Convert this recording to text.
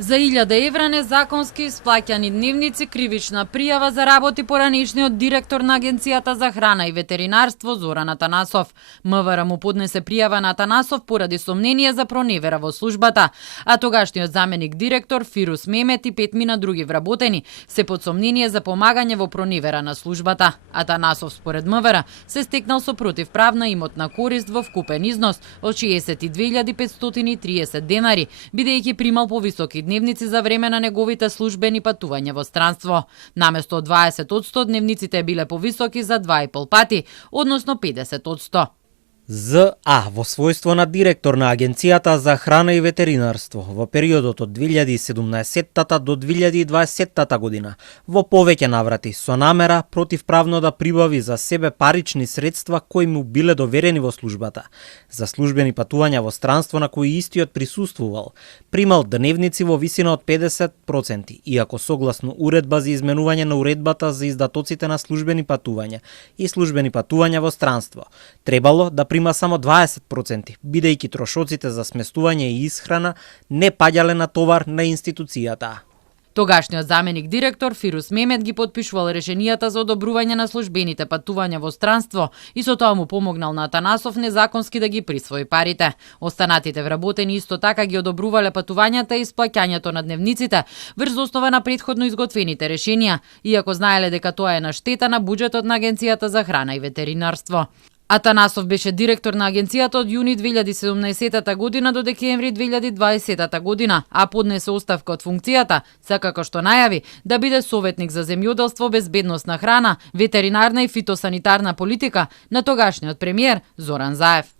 За 1000 евра незаконски исплаќани дневници, кривична пријава за работи поранешниот директор на Агенцијата за храна и ветеринарство Зоран Атанасов. МВР му поднесе пријава на Атанасов поради сомнение за проневера во службата, а тогашниот заменик директор Фирус Мемет и 5 други вработени се под сомнение за помагање во проневера на службата. Атанасов според МВР се стекнал со противправна имотна корист во вкупен износ од 62.530 денари, бидејќи примал повисоки дневници за време на неговите службени патувања во странство. Наместо 20% дневниците биле повисоки за 2,5 пати, односно 50%. ЗА во својство на директор на Агенцијата за храна и ветеринарство во периодот од 2017 до 2020 година во повеќе наврати со намера противправно да прибави за себе парични средства кои му биле доверени во службата за службени патувања во странство на кои истиот присуствувал, примал дневници во висина од 50%, иако согласно уредба за изменување на уредбата за издатоците на службени патувања и службени патувања во странство требало да има само 20%, бидејќи трошоците за сместување и исхрана не паѓале на товар на институцијата. Тогашниот заменик директор Фирус Мемет ги подпишувал решенијата за одобрување на службените патувања во странство и со тоа му помогнал на Атанасов незаконски да ги присвои парите. Останатите вработени исто така ги одобрувале патувањата и исплаќањето на дневниците врз основа на претходно изготвените решенија, иако знаеле дека тоа е на штета на буџетот на Агенцијата за храна и ветеринарство. Атанасов беше директор на агенцијата од јуни 2017 година до декември 2020 година, а поднесе оставка од функцијата, секако што најави да биде советник за земјоделство, безбедност на храна, ветеринарна и фитосанитарна политика на тогашниот премиер Зоран Заев.